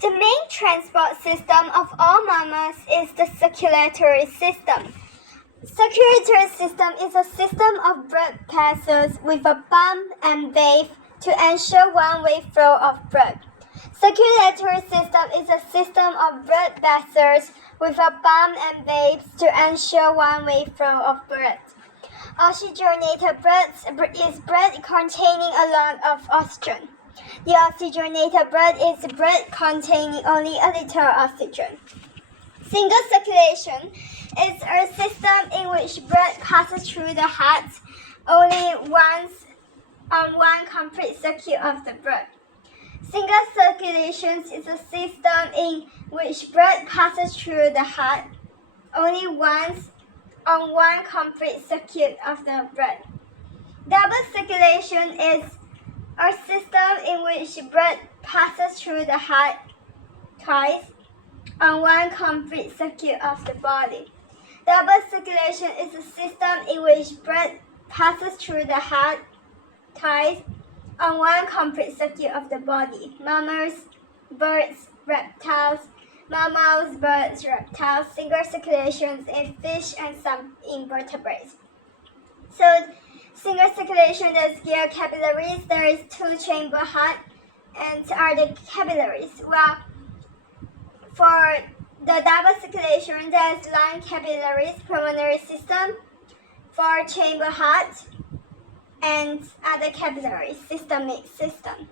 The main transport system of all mammals is the circulatory system. Circulatory system is a system of blood vessels with a pump and valve to ensure one-way flow of blood. Circulatory system is a system of blood vessels with a pump and valves to ensure one-way flow of blood. Oxygenated blood is blood containing a lot of oxygen. Deoxygenated blood is blood containing only a little oxygen. Single circulation is a system in which blood passes through the heart only once on one complete circuit of the blood. Single circulation is a system in which blood passes through the heart only once on one complete circuit of the blood. Double circulation is a system in which blood passes through the heart twice on one complete circuit of the body. Double circulation is a system in which blood passes through the heart twice on one complete circuit of the body. Mammals, birds, reptiles, mammals, birds, reptiles, single circulations in fish and some invertebrates. So, single circulation, there's gill capillaries, there is two-chamber heart, and are the capillaries. Well, for the double circulation, there's lung capillaries, pulmonary system, four-chamber heart, and other capillaries, systemic system.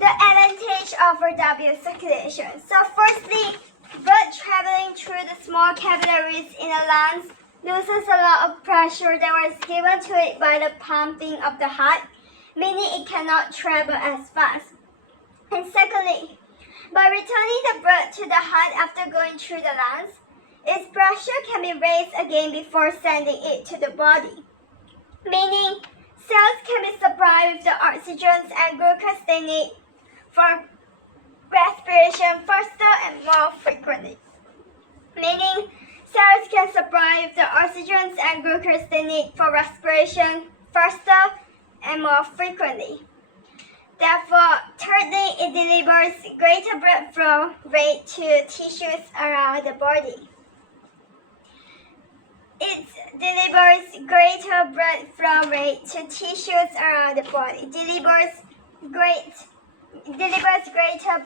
The advantage of a double circulation. So firstly, blood traveling through the small capillaries in the lungs loses a lot of pressure that was given to it by the pumping of the heart, meaning it cannot travel as fast. And secondly, by returning the blood to the heart after going through the lungs, its pressure can be raised again before sending it to the body, meaning cells can be supplied with the oxygen and glucose they need for respiration faster and more frequently, meaning cells can supply with the oxygen and glucose they need for respiration faster and more frequently. Therefore, thirdly, it delivers greater blood flow rate to tissues around the body. It delivers greater blood flow rate to tissues around the body. Delivers greater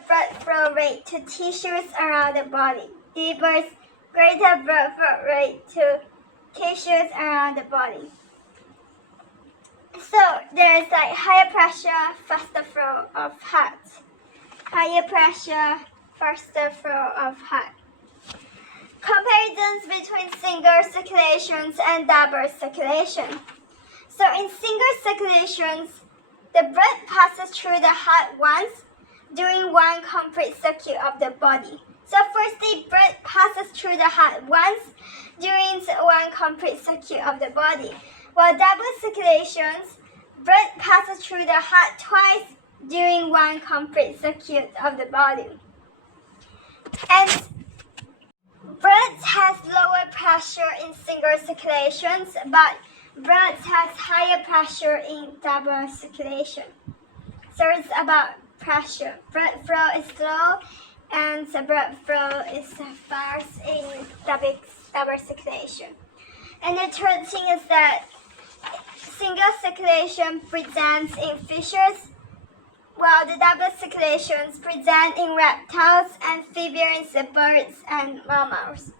blood flow rate to tissues around the body. Delivers greater blood flow rate to tissues around the body. So there's like higher pressure, faster flow of heart. Higher pressure, faster flow of heart. Comparisons between single circulations and double circulation. So in single circulations, the blood passes through the heart once during one complete circuit of the body. So firstly, blood passes through the heart once during one complete circuit of the body, while double circulations, blood passes through the heart twice during one complete circuit of the body. And blood has lower pressure in single circulations, but blood has higher pressure in double circulation. So it's about pressure. Blood flow is slow and the blood flow is fast in double circulation. And the third thing is that single circulation presents in fishes, while the double circulations present in reptiles, amphibians, birds, and mammals.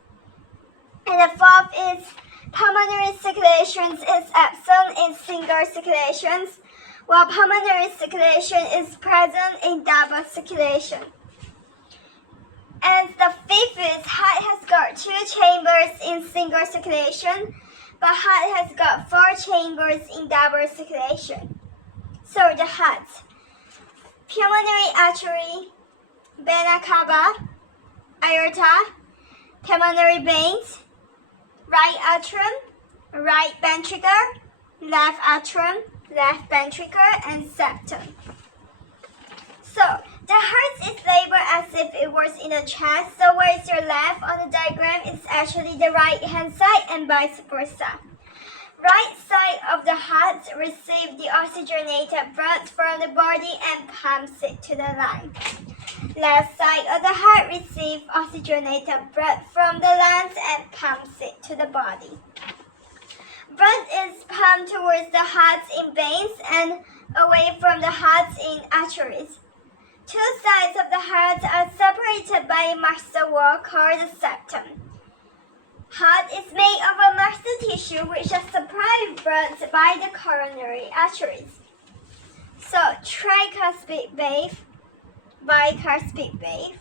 And the fourth is pulmonary circulation is absent in single circulations, while pulmonary circulation is present in double circulation. And the fifth is heart has got two chambers in single circulation, but heart has got four chambers in double circulation. So the heart, pulmonary artery, vena cava, aorta, pulmonary veins, right atrium, right ventricle, left atrium, left ventricle, and septum. So the heart is labeled as if it was in the chest. So where is your left on the diagram? It's actually the right hand side and vice versa. Right side of the heart receives the oxygenated blood from the body and pumps it to the lung. Left side of the heart receives oxygenated blood from the lungs and pumps it to the body. Blood is pumped towards the heart in veins and away from the heart in arteries. Two sides of the heart are separated by a muscle wall called the septum. Heart is made of a muscle tissue which is supplied blood by the coronary arteries. So, tricuspid valve, bicuspid valve,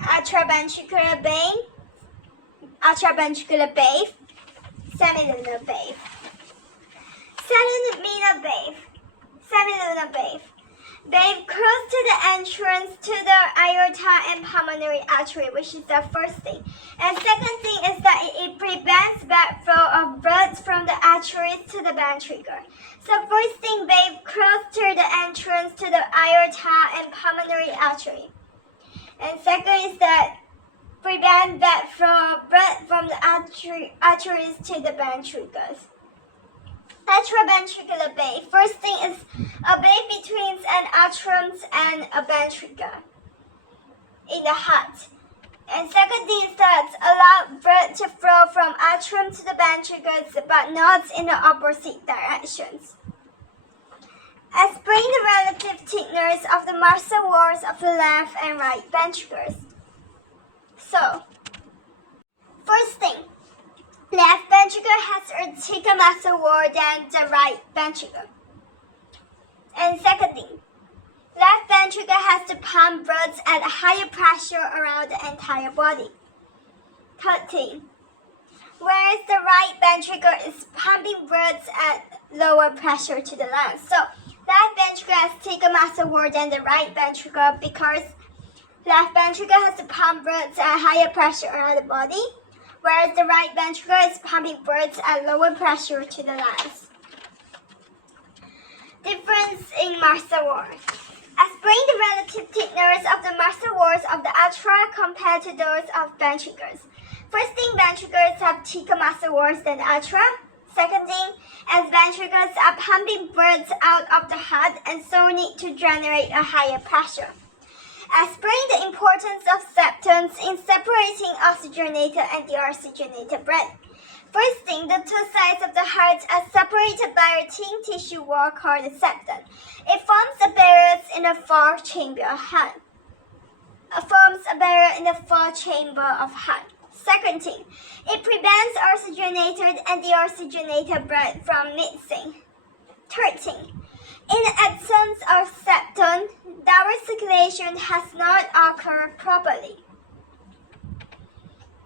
atrioventricular vein, atrioventricular valve, semilunar valve. Semilunar valve, semilunar valve. Valve close to the entrance to the aorta and pulmonary artery, which is the first thing. And second thing is that it prevents backflow of blood from the arteries to the ventricle. So first thing, valve close to the entrance to the aorta and pulmonary artery. And second is that prevent backflow of blood from the arteries to the ventricles. Atrioventricular valve. First thing is a valve between an atrium and a ventricle in the heart. And second thing is that allow blood to flow from atrium to the ventricles but not in the opposite directions. Explain the relative thickness of the muscle walls of the left and right ventricles. So, first thing, left ventricle has a thicker muscle wall than the right ventricle. And second thing, left ventricle has to pump blood at a higher pressure around the entire body. Third thing, whereas the right ventricle is pumping blood at lower pressure to the lungs. So, left ventricle has thicker muscle wall than the right ventricle because left ventricle has to pump blood at higher pressure around the body, whereas the right ventricle is pumping blood at lower pressure to the lungs. Difference in muscle walls. Explain the relative thickness of the muscle walls of the atria compared to those of ventricles. First thing, ventricles have thicker muscle walls than the atria. Second thing, as ventricles are pumping blood out of the heart and so need to generate a higher pressure. Explain the importance of septums in separating oxygenated and deoxygenated blood. First thing, the two sides of the heart are separated by a thin tissue wall called the septum. It forms a barrier in the fourth chamber of heart. Second thing, it prevents oxygenated and deoxygenated blood from mixing. Third thing, in the absence of septum, direct circulation has not occurred properly.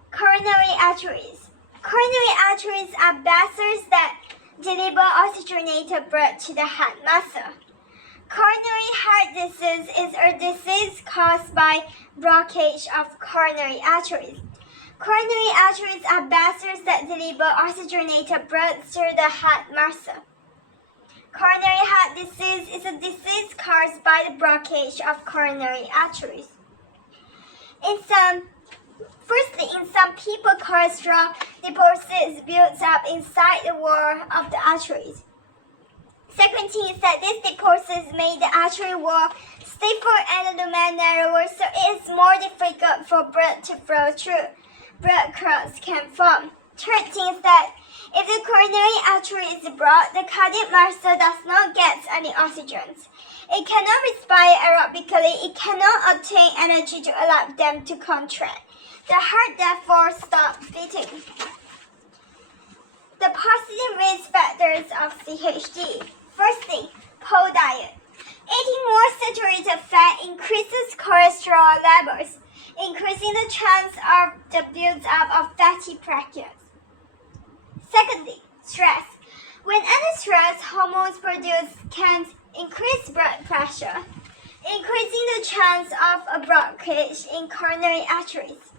Coronary arteries. Coronary arteries are vessels that deliver oxygenated blood to the heart muscle. Coronary heart disease is a disease caused by blockage of coronary arteries. Coronary arteries are vessels that deliver oxygenated blood to the heart muscle. Coronary heart disease is a disease caused by the blockage of coronary arteries. In some people, cholesterol deposits build up inside the wall of the arteries. Second thing is that these deposits make the artery wall stiffer and the lumen narrower, so it is more difficult for blood to flow through. Blood clots can form. Third thing is that if the coronary artery is blocked, the cardiac muscle does not get any oxygen. It cannot respire aerobically. It cannot obtain energy to allow them to contract. The heart therefore stops beating. The positive risk factors of CHD. First thing, poor diet. Eating more saturated fat increases cholesterol levels, increasing the chance of the build-up of fatty plaques. Secondly, stress. When under stress, hormones produced can increase blood pressure, increasing the chance of a blockage in coronary arteries.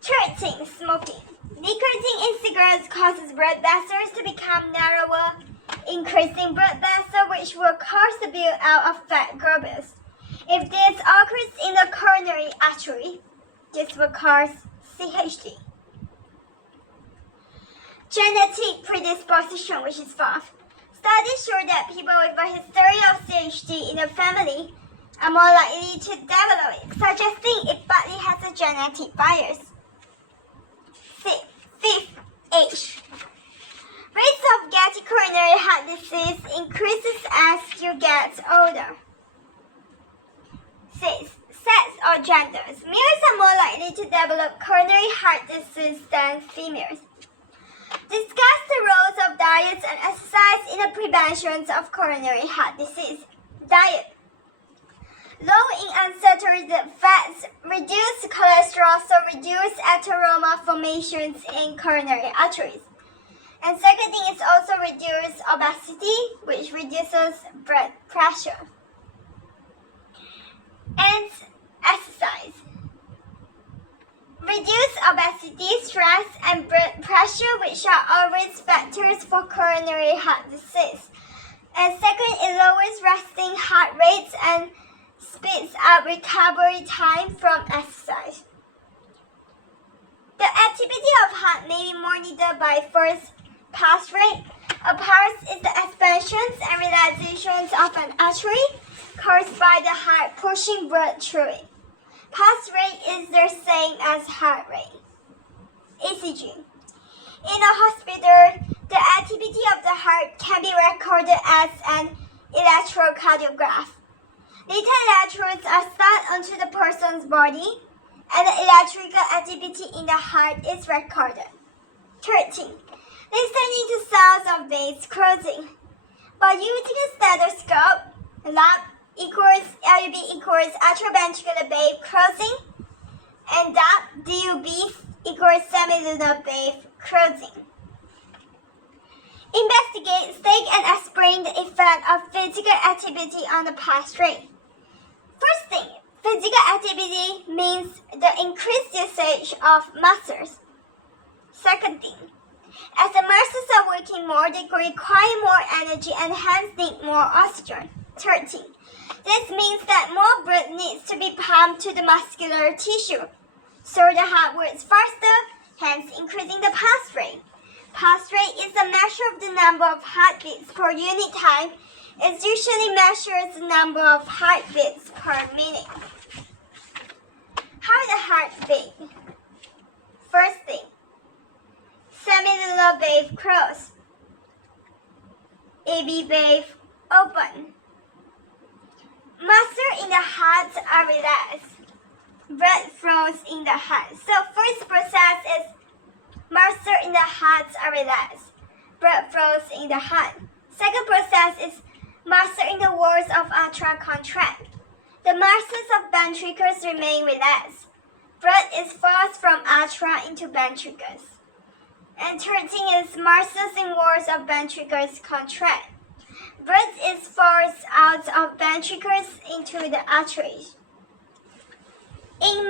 Third thing, smoking. Nicotine in cigarettes causes blood vessels to become narrower, increasing blood vessels which will cause the build-up of fat globules. If this occurs in the coronary artery, this will cause CHD. Genetic predisposition, which is false. Studies show that people with a history of CHD in the family are more likely to develop it, suggesting it partly has a genetic bias. Fifth, age. Rates of getting coronary heart disease increases as you get older. 6. Sex or genders. Males are more likely to develop coronary heart disease than females. Discuss the roles of diet and exercise in the prevention of coronary heart disease. Diet. Low in unsaturated fats reduce cholesterol, so reduce atheroma formations in coronary arteries. And second thing is also reduce obesity, which reduces blood pressure. And exercise. Reduce obesity, stress, and blood pressure, which are always factors for coronary heart disease. And second, it lowers resting heart rates and speeds up recovery time from exercise. The activity of heart may be monitored by first pulse rate. A pulse is the expansions and relaxations of an artery caused by the heart pushing blood through it. Pulse rate is the same as heart rate. ECG. In a hospital, the activity of the heart can be recorded as an electrocardiograph. Little electrodes are stuck onto the person's body, and the electrical activity in the heart is recorded. 13. Listening to sounds of veins closing. By using a stethoscope, LUB equals atrioventricular valve closing, and DUB equals semilunar valve closing. Investigate, state, and explain the effect of physical activity on the pulse rate. First thing, physical activity means the increased usage of muscles. Second thing, as the muscles are working more, they require more energy and hence need more oxygen. 13. This means that more blood needs to be pumped to the muscular tissue, so the heart works faster, hence increasing the pulse rate. Pulse rate is a measure of the number of heartbeats per unit time. It usually measures the number of heartbeats per minute. How the heart beat? First thing, semilunar valve closed, AV valve open. Muscles in the heart are relaxed. Blood flows in the heart. So first process is muscles in the heart are relaxed. Blood flows in the heart. Second process is muscles in the walls of atria contract. The muscles of ventricles remain relaxed. Blood is forced from atria into ventricles. And third thing is muscles in walls of ventricles contract. Blood is forced out of ventricles into the arteries. In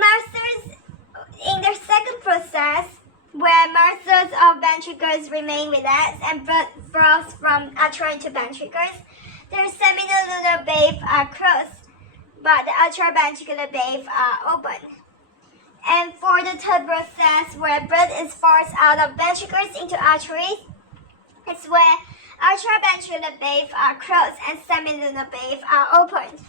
the second process, where muscles of ventricles remain relaxed and blood flows from atria into ventricles, the semilunar valves are closed, but the atrioventricular valves are open. And for the third process, where blood is forced out of ventricles into arteries, it's where atrioventricular valves are closed and semilunar valves are opened.